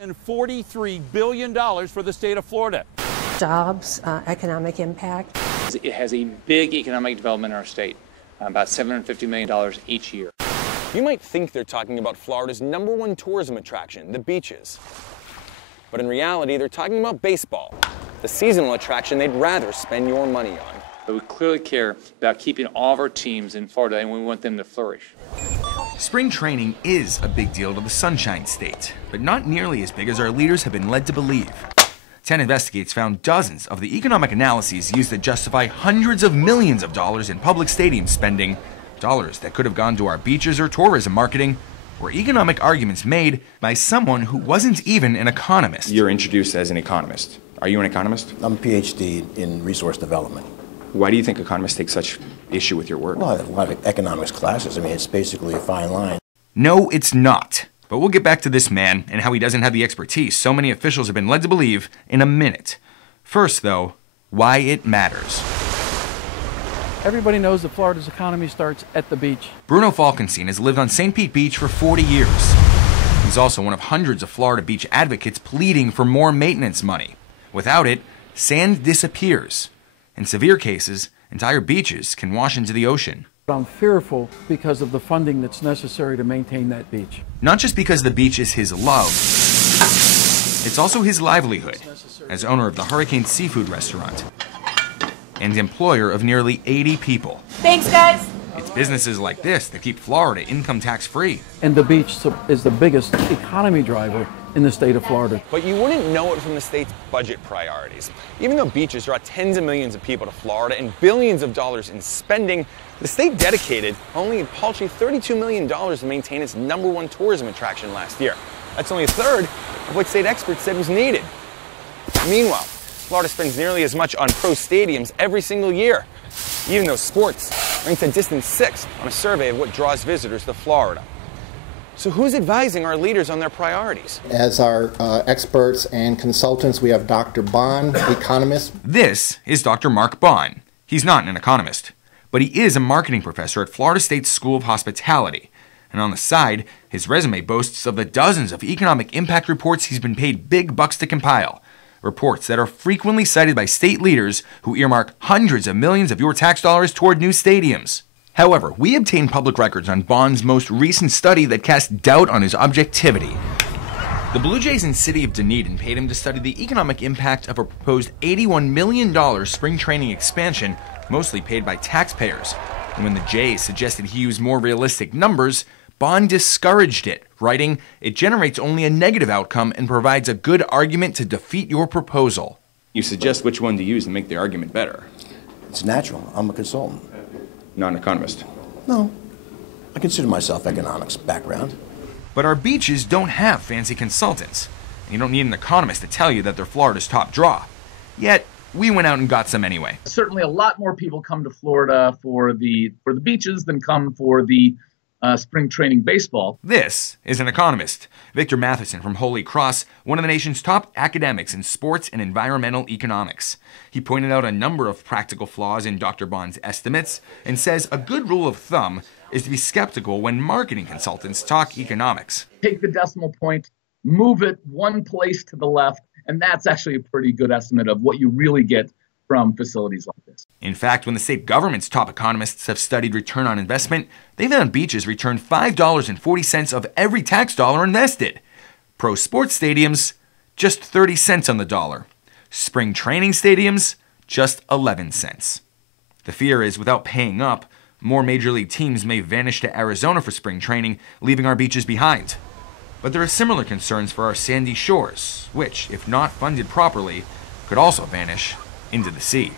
And $43 billion for the state of Florida. Jobs, economic impact. It has a big economic development in our state, about $750 million each year. You might think they're talking about Florida's #1 tourism attraction, the beaches. But in reality, they're talking about baseball, the seasonal attraction they'd rather spend your money on. But we clearly care about keeping all of our teams in Florida, and we want them to flourish. Spring training is a big deal to the Sunshine State, but not nearly as big as our leaders have been led to believe. 10 Investigates found dozens of the economic analyses used to justify hundreds of millions of dollars in public stadium spending, dollars that could have gone to our beaches or tourism marketing, were economic arguments made by someone who wasn't even an economist. You're introduced as an economist. Are you an economist? I'm a PhD in resource development. Why do you think economists take such issue with your work? Well, I have a lot of economics classes. I mean, it's basically a fine line. No, it's not. But we'll get back to this man and how he doesn't have the expertise so many officials have been led to believe in a minute. First, though, why it matters. Everybody knows that Florida's economy starts at the beach. Bruno Falkenstein has lived on St. Pete Beach for 40 years. He's also one of hundreds of Florida beach advocates pleading for more maintenance money. Without it, sand disappears. In severe cases, entire beaches can wash into the ocean. I'm fearful because of the funding that's necessary to maintain that beach. Not just because the beach is his love, it's also his livelihood as owner of the Hurricane Seafood Restaurant and employer of nearly 80 people. Thanks, guys. It's businesses like this that keep Florida income tax free. And the beach is the biggest economy driver in the state of Florida. But you wouldn't know it from the state's budget priorities. Even though beaches draw tens of millions of people to Florida and billions of dollars in spending, the state dedicated only a paltry $32 million to maintain its #1 tourism attraction last year. That's only a third of what state experts said was needed. Meanwhile, Florida spends nearly as much on pro stadiums every single year, even though sports ranks a distant 6th on a survey of what draws visitors to Florida. So who's advising our leaders on their priorities? As our experts and consultants, we have Dr. Bond, economist. This is Dr. Mark Bond. He's not an economist, but he is a marketing professor at Florida State School of Hospitality. And on the side, his resume boasts of the dozens of economic impact reports he's been paid big bucks to compile. Reports that are frequently cited by state leaders who earmark hundreds of millions of your tax dollars toward new stadiums. However, we obtained public records on Bond's most recent study that cast doubt on his objectivity. The Blue Jays and City of Dunedin paid him to study the economic impact of a proposed $81 million spring training expansion, mostly paid by taxpayers. And when the Jays suggested he use more realistic numbers, Bond discouraged it, writing, "It generates only a negative outcome and provides a good argument to defeat your proposal." You suggest which one to use to make the argument better. It's natural. I'm a consultant. Not an economist. No. I consider myself economics background. But our beaches don't have fancy consultants. You don't need an economist to tell you that they're Florida's top draw. Yet, we went out and got some anyway. Certainly a lot more people come to Florida for the beaches than come for the spring training baseball. This is an economist, Victor Matheson from Holy Cross, one of the nation's top academics in sports and environmental economics. He pointed out a number of practical flaws in Dr. Bond's estimates and says a good rule of thumb is to be skeptical when marketing consultants talk economics. Take the decimal point, move it one place to the left, and that's actually a pretty good estimate of what you really get from facilities like this. In fact, when the state government's top economists have studied return on investment, they found beaches return $5.40 of every tax dollar invested. Pro sports stadiums, just 30 cents on the dollar. Spring training stadiums, just 11 cents. The fear is, without paying up, more major league teams may vanish to Arizona for spring training, leaving our beaches behind. But there are similar concerns for our sandy shores, which, if not funded properly, could also vanish into the sea.